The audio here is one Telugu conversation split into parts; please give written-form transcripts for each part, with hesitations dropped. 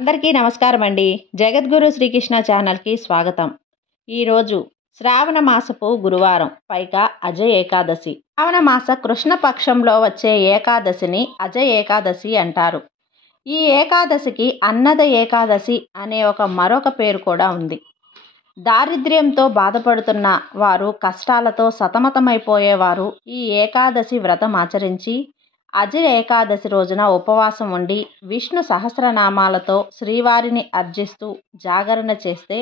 అందరికీ నమస్కారం అండి. జగద్గురు శ్రీకృష్ణ ఛానల్కి స్వాగతం. ఈరోజు శ్రావణ మాసపు గురువారం, పైగా అజయ్ ఏకాదశి. శ్రావణ మాస కృష్ణ పక్షంలో వచ్చే ఏకాదశిని అజయ్ ఏకాదశి అంటారు. ఈ ఏకాదశికి అన్నద ఏకాదశి అనే మరొక పేరు కూడా ఉంది. దారిద్ర్యంతో బాధపడుతున్న వారు, కష్టాలతో సతమతమైపోయేవారు ఈ ఏకాదశి వ్రతం ఆచరించి అజయ్ ఏకాదశి రోజున ఉపవాసం ఉండి విష్ణు సహస్రనామాలతో శ్రీవారిని అర్చిస్తూ జాగరణ చేస్తే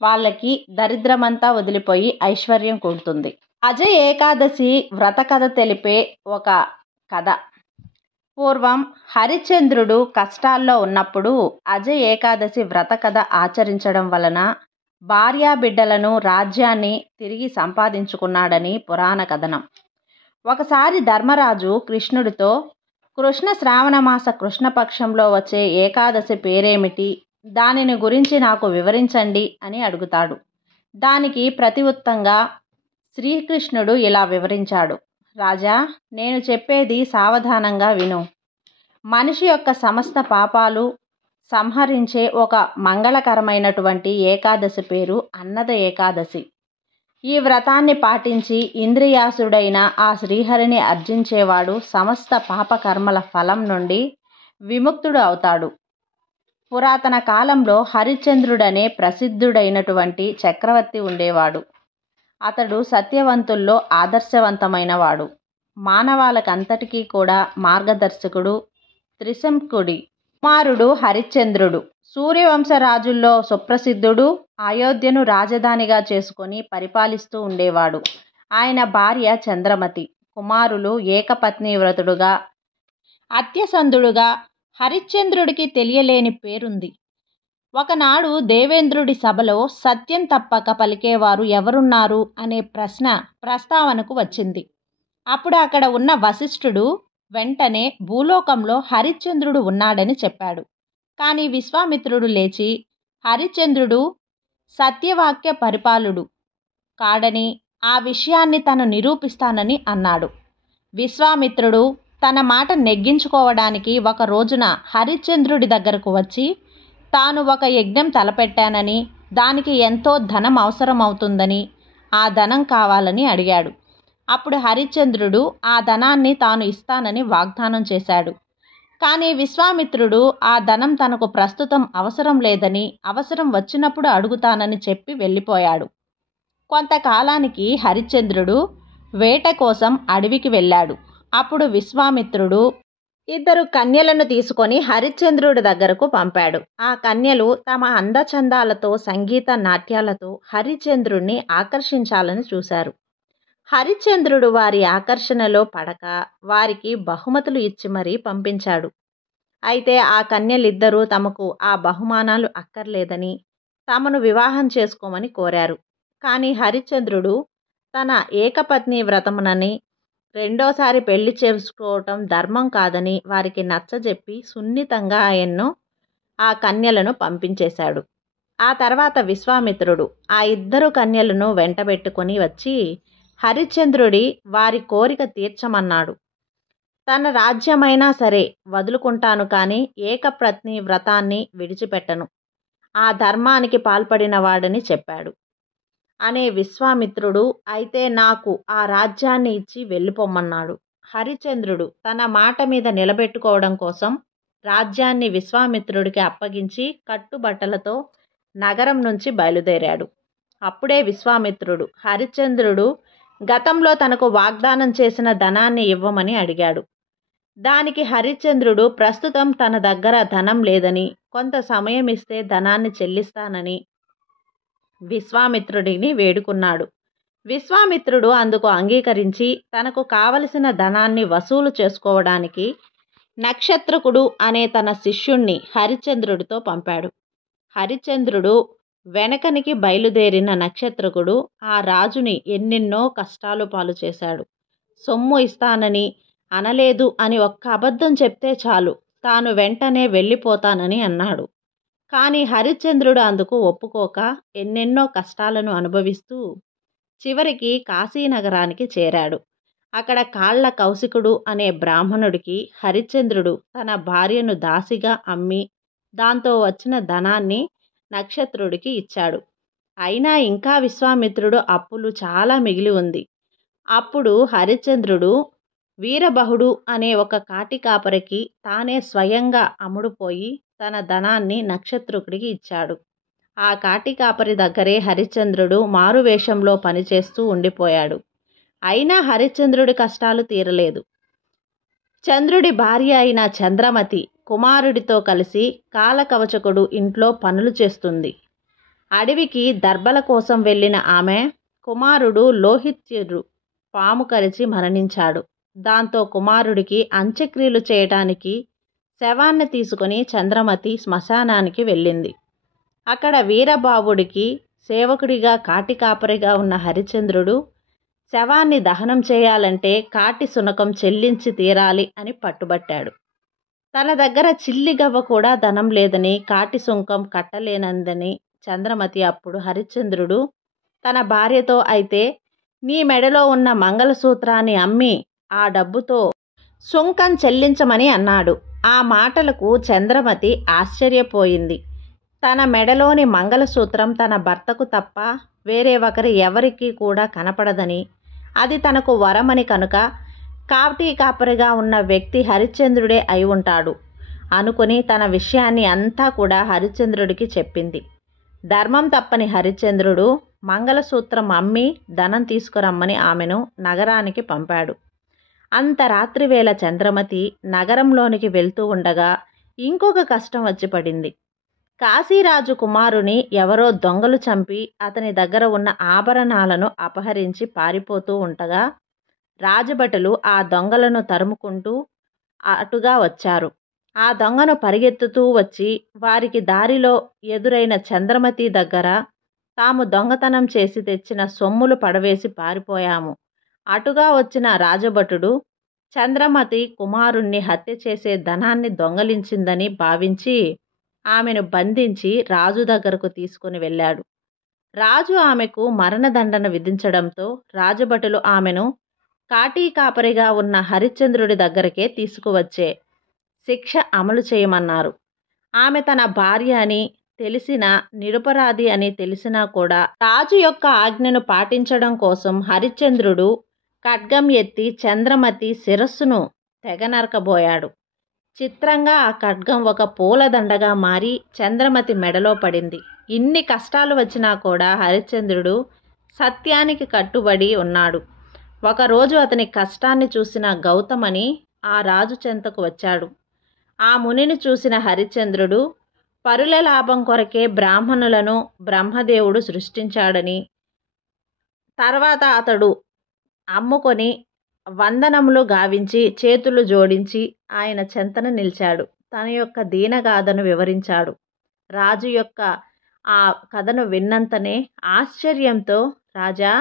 వాళ్ళకి దరిద్రమంతా వదిలిపోయి ఐశ్వర్యం కూడుతుంది. అజయ్ ఏకాదశి వ్రత కథ తెలిపే ఒక కథ. పూర్వం హరిశ్చంద్రుడు కష్టాల్లో ఉన్నప్పుడు అజయ్ ఏకాదశి వ్రత కథ ఆచరించడం వలన భార్యాబిడ్డలను, రాజ్యాన్ని తిరిగి సంపాదించుకున్నాడని పురాణ కథనం. ఒకసారి ధర్మరాజు కృష్ణుడితో, కృష్ణ శ్రావణమాస కృష్ణపక్షంలో వచ్చే ఏకాదశి పేరేమిటి, దానిని గురించి నాకు వివరించండి అని అడుగుతాడు. దానికి ప్రతిఉత్తంగా శ్రీకృష్ణుడు ఇలా వివరించాడు. రాజా, నేను చెప్పేది సావధానంగా విను. మనిషి యొక్క సమస్త పాపాలు సంహరించే ఒక మంగళకరమైనటువంటి ఏకాదశి పేరు అన్నద ఏకాదశి. ఈ వ్రతాన్ని పాటించి ఇంద్రియాసుడైన ఆ శ్రీహరిని అర్జించేవాడు సమస్త పాపకర్మల ఫలం నుండి విముక్తుడు అవుతాడు. పురాతన కాలంలో హరిశ్చంద్రుడనే ప్రసిద్ధుడైనటువంటి చక్రవర్తి ఉండేవాడు. అతడు సత్యవంతుల్లో ఆదర్శవంతమైనవాడు. మానవాళకంతటికీ కూడా మార్గదర్శకుడు. త్రిశంకుడి కుమారుడు హరిశ్చంద్రుడు. సూర్యవంశరాజుల్లో సుప్రసిద్ధుడు. అయోధ్యను రాజధానిగా చేసుకొని పరిపాలిస్తూ ఉండేవాడు. ఆయన భార్య చంద్రమతి. కుమారులు ఏకపత్ని వ్రతుడుగా, అత్యసంధుడుగా. హరిశ్చంద్రుడికి తెలియలేని పేరుంది. ఒకనాడు దేవేంద్రుడి సభలో సత్యం తప్పక పలికేవారు ఎవరున్నారు అనే ప్రశ్న ప్రస్తావనకు వచ్చింది. అప్పుడు అక్కడ ఉన్న వశిష్ఠుడు వెంటనే భూలోకంలో హరిశ్చంద్రుడు ఉన్నాడని చెప్పాడు. కానీ విశ్వామిత్రుడు లేచి హరిశ్చంద్రుడు సత్యవాక్య పరిపాలుడు కాడని, ఆ విషయాన్ని తను నిరూపిస్తానని అన్నాడు. విశ్వామిత్రుడు తన మాట నెగ్గించుకోవడానికి ఒక రోజున హరిశ్చంద్రుడి దగ్గరకు వచ్చి, తాను ఒక యజ్ఞం తలపెట్టానని, దానికి ఎంతో ధనం అవసరమవుతుందని, ఆ ధనం కావాలని అడిగాడు. అప్పుడు హరిశ్చంద్రుడు ఆ ధనాన్ని తాను ఇస్తానని వాగ్దానం చేశాడు. కానీ విశ్వామిత్రుడు ఆ ధనం తనకు ప్రస్తుతం అవసరం లేదని, అవసరం వచ్చినప్పుడు అడుగుతానని చెప్పి వెళ్ళిపోయాడు. కొంతకాలానికి హరిశ్చంద్రుడు వేట కోసం అడవికి వెళ్ళాడు. అప్పుడు విశ్వామిత్రుడు 2 కన్యలను తీసుకొని హరిశ్చంద్రుడి దగ్గరకు పంపాడు. ఆ కన్యలు తమ అందచందాలతో, సంగీత నాట్యాలతో హరిశ్చంద్రుడిని ఆకర్షించాలని చూశారు. హరిశ్చంద్రుడు వారి ఆకర్షణలో పడక వారికి బహుమతులు ఇచ్చి మరీ పంపించాడు. అయితే ఆ కన్యలిద్దరూ తమకు ఆ బహుమానాలు అక్కర్లేదని, తమను వివాహం చేసుకోమని కోరారు. కానీ హరిశ్చంద్రుడు తన ఏకపత్ని వ్రతమునని, రెండోసారి పెళ్లి చేసుకోవటం ధర్మం కాదని వారికి నచ్చజెప్పి సున్నితంగా ఆ కన్యలను పంపించేశాడు. ఆ తర్వాత విశ్వామిత్రుడు ఆ 2 కన్యలను వెంటబెట్టుకొని వచ్చి హరిశ్చంద్రుడి వారి కోరిక తీర్చమన్నాడు. తన రాజ్యమైనా సరే వదులుకుంటాను, కానీ ఏకపత్ని వ్రతాన్ని విడిచిపెట్టను, ఆ ధర్మానికి పాల్పడిన వాడని చెప్పాడు. అనే విశ్వామిత్రుడు అయితే నాకు ఆ రాజ్యాన్ని ఇచ్చి వెళ్ళిపోమ్మన్నాడు. హరిశ్చంద్రుడు తన మాట మీద నిలబెట్టుకోవడం కోసం రాజ్యాన్ని విశ్వామిత్రుడికి అప్పగించి కట్టుబట్టలతో నగరం నుంచి బయలుదేరాడు. అప్పుడే విశ్వామిత్రుడు హరిశ్చంద్రుడు గతంలో తనకు వాగ్దానం చేసిన ధనాన్ని ఇవ్వమని అడిగాడు. దానికి హరిశ్చంద్రుడు ప్రస్తుతం తన దగ్గర ధనం లేదని, కొంత సమయం ఇస్తే ధనాన్ని చెల్లిస్తానని విశ్వామిత్రుడిని వేడుకున్నాడు. విశ్వామిత్రుడు అందుకు అంగీకరించి తనకు కావలసిన ధనాన్ని వసూలు చేసుకోవడానికి నక్షత్రకుడు అనే తన శిష్యుణ్ణి హరిశ్చంద్రుడితో పంపాడు. హరిశ్చంద్రుడు వెనకనికి బయలుదేరిన నక్షత్రకుడు ఆ రాజుని ఎన్నెన్నో కష్టాలు పాలు చేశాడు. సొమ్ము ఇస్తానని అనలేదు అని ఒక్క అబద్ధం చెప్తే చాలు, తాను వెంటనే వెళ్ళిపోతానని అన్నాడు. కానీ హరిశ్చంద్రుడు అందుకు ఒప్పుకోక ఎన్నెన్నో కష్టాలను అనుభవిస్తూ చివరికి కాశీనగరానికి చేరాడు. అక్కడ కాళ్ళ కౌశికుడు అనే బ్రాహ్మణుడికి హరిశ్చంద్రుడు తన భార్యను దాసిగా అమ్మి దాంతో వచ్చిన ధనాన్ని నక్షత్రుడికి ఇచ్చాడు. అయినా ఇంకా విశ్వామిత్రుడు అప్పులు చాలా మిగిలి ఉంది. అప్పుడు హరిశ్చంద్రుడు వీరబహుడు అనే ఒక కాటి కాపరికి తానే స్వయంగా అమ్ముడుపోయి తన ధనాన్ని నక్షత్రుడికి ఇచ్చాడు. ఆ కాటి కాపరి దగ్గరే హరిశ్చంద్రుడు మారువేషంలో పనిచేస్తూ ఉండిపోయాడు. అయినా హరిశ్చంద్రుడి కష్టాలు తీరలేదు. చంద్రుడి భార్య అయిన చంద్రమతి కుమారుడితో కలిసి కాలకవచకుడు ఇంట్లో పనులు చేస్తుంది. అడవికి దర్భల కోసం వెళ్ళిన ఆమె కుమారుడు లోహిత్యుడు పాము కరిచి మరణించాడు. దాంతో కుమారుడికి అంత్యక్రియలు చేయటానికి శవాన్ని తీసుకుని చంద్రమతి శ్మశానానికి వెళ్ళింది. అక్కడ వీరబావుడికి సేవకుడిగా కాటి కాపరిగా ఉన్న హరిశ్చంద్రుడు శవాన్ని దహనం చేయాలంటే కాటి శునకం చెల్లించి తీరాలి అని పట్టుబట్టాడు. తన దగ్గర చిల్లిగవ్వ కూడా ధనం లేదని, కాటి సుంకం కట్టలేనందని చంద్రమతి అప్పుడు హరిశ్చంద్రుడు తన భార్యతో, అయితే నీ మెడలో ఉన్న మంగళసూత్రాన్ని అమ్మి ఆ డబ్బుతో సుంకం చెల్లించమని అన్నాడు. ఆ మాటలకు చంద్రమతి ఆశ్చర్యపోయింది. తన మెడలోని మంగళసూత్రం తన భర్తకు తప్ప వేరే ఒకరి ఎవరికి కూడా కనపడదని, అది తనకు వరమని కనుక కాటి కాపరిగా ఉన్న వ్యక్తి హరిశ్చంద్రుడే అయి ఉంటాడు అనుకుని తన విషయాన్ని అంతా కూడా హరిశ్చంద్రుడికి చెప్పింది. ధర్మం తప్పని హరిశ్చంద్రుడు మంగళసూత్రం అమ్మి ధనం తీసుకురమ్మని ఆమెను నగరానికి పంపాడు. అంత రాత్రివేళ చంద్రమతి నగరంలోనికి వెళ్తూ ఉండగా ఇంకొక కష్టం వచ్చి పడింది. కాశీరాజు కుమారుని ఎవరో దొంగలు చంపి అతని దగ్గర ఉన్న ఆభరణాలను అపహరించి పారిపోతూ ఉండగా రాజభటులు ఆ దొంగలను తరుముకుంటూ అటుగా వచ్చారు. ఆ దొంగను పరిగెత్తుతూ వచ్చి వారికి దారిలో ఎదురైన చంద్రమతి దగ్గర తాము దొంగతనం చేసి తెచ్చిన సొమ్ములు పడవేసి పారిపోయాము. అటుగా వచ్చిన రాజభటుడు చంద్రమతి కుమారుణ్ణి హత్య చేసే ధనాన్ని దొంగలించిందని భావించి ఆమెను బంధించి రాజు దగ్గరకు తీసుకుని వెళ్ళాడు. రాజు ఆమెకు మరణదండన విధించడంతో రాజభటులు ఆమెను కాటి కాపరిగా ఉన్న హరిశ్చంద్రుడి దగ్గరకే తీసుకువచ్చే శిక్ష అమలు చేయమన్నారు. ఆమె తన భార్య అని తెలిసినా, నిరపరాధి అని తెలిసినా కూడా రాజు యొక్క ఆజ్ఞను పాటించడం కోసం హరిశ్చంద్రుడు ఖడ్గం ఎత్తి చంద్రమతి శిరస్సును తెగ నరకబోయాడు. చిత్రంగా ఆ ఖడ్గం ఒక పూలదండగా మారి చంద్రమతి మెడలో పడింది. ఇన్ని కష్టాలు వచ్చినా కూడా హరిశ్చంద్రుడు సత్యానికి కట్టుబడి ఉన్నాడు. ఒకరోజు అతని కష్టాన్ని చూసిన గౌతమని ఆ రాజు చెంతకు వచ్చాడు. ఆ మునిని చూసిన హరిశ్చంద్రుడు పరుల లాభం కొరకే బ్రాహ్మణులను బ్రహ్మదేవుడు సృష్టించాడని, తర్వాత అతడు అమ్ముకొని వందనములు గావించి చేతులు జోడించి ఆయన చెంతన నిలిచాడు. తన యొక్క దీనగాథను వివరించాడు. రాజు యొక్క ఆ కథను విన్నంతనే ఆశ్చర్యంతో, రాజా,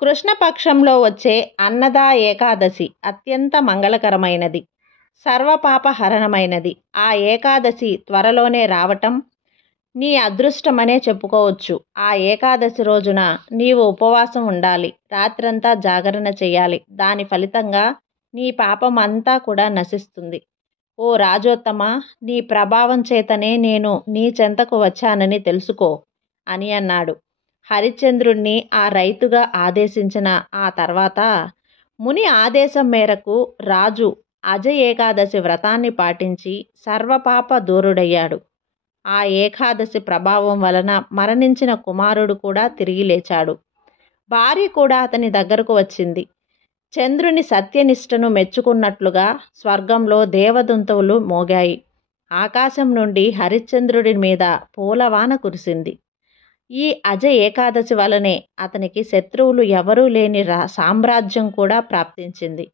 కృష్ణపక్షంలో వచ్చే అన్నదా ఏకాదశి అత్యంత మంగళకరమైనది, సర్వపాపహరణమైనది. ఆ ఏకాదశి త్వరలోనే రావటం నీ అదృష్టమనే చెప్పుకోవచ్చు. ఆ ఏకాదశి రోజున నీవు ఉపవాసం ఉండాలి, రాత్రంతా జాగరణ చేయాలి. దాని ఫలితంగా నీ పాపం అంతా కూడా నశిస్తుంది. ఓ రాజోత్తమ, నీ ప్రభావం చేతనే నేను నీ చెంతకు వచ్చానని తెలుసుకో అని అన్నాడు. హరిశ్చంద్రుణ్ణి ఆ రైతుగా ఆదేశించిన ఆ తర్వాత ముని ఆదేశం మేరకు రాజు అజ ఏకాదశి వ్రతాన్ని పాటించి సర్వపాప దూరుడయ్యాడు. ఆ ఏకాదశి ప్రభావం వలన మరణించిన కుమారుడు కూడా తిరిగి లేచాడు. భార్య కూడా అతని దగ్గరకు వచ్చింది. చంద్రుని సత్యనిష్టను మెచ్చుకున్నట్లుగా స్వర్గంలో దేవదుంతవులు మోగాయి. ఆకాశం నుండి హరిశ్చంద్రుడి మీద పూలవాన కురిసింది. ఈ అజ ఏకాదశి వలనే అతనికి శత్రువులు ఎవరూ లేని సామ్రాజ్యం కూడా ప్రాప్తించింది.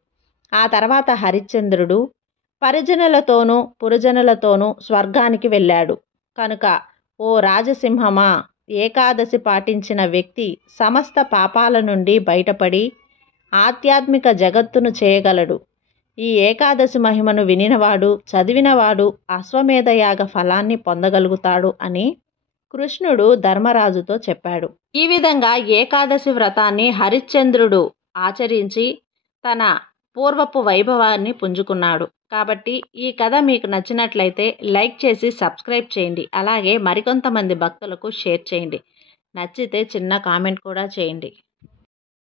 ఆ తర్వాత హరిశ్చంద్రుడు పరిజనులతోనూ పురజనులతోనూ స్వర్గానికి వెళ్ళాడు. కనుక ఓ రాజసింహమా, ఏకాదశి పాటించిన వ్యక్తి సమస్త పాపాల నుండి బయటపడి ఆధ్యాత్మిక జగత్తును చేయగలడు. ఈ ఏకాదశి మహిమను వినినవాడు, చదివినవాడు అశ్వమేధయాగ ఫలాన్ని పొందగలుగుతాడు అని కృష్ణుడు ధర్మరాజుతో చెప్పాడు. ఈ విధంగా ఏకాదశి వ్రతాన్ని హరిశ్చంద్రుడు ఆచరించి తన పూర్వపు వైభవాన్ని పుంజుకున్నాడు. కాబట్టి ఈ కథ మీకు నచ్చినట్లయితే లైక్ చేసి సబ్స్క్రైబ్ చేయండి. అలాగే మరికొంతమంది భక్తులకు షేర్ చేయండి. నచ్చితే చిన్న కామెంట్ కూడా చేయండి.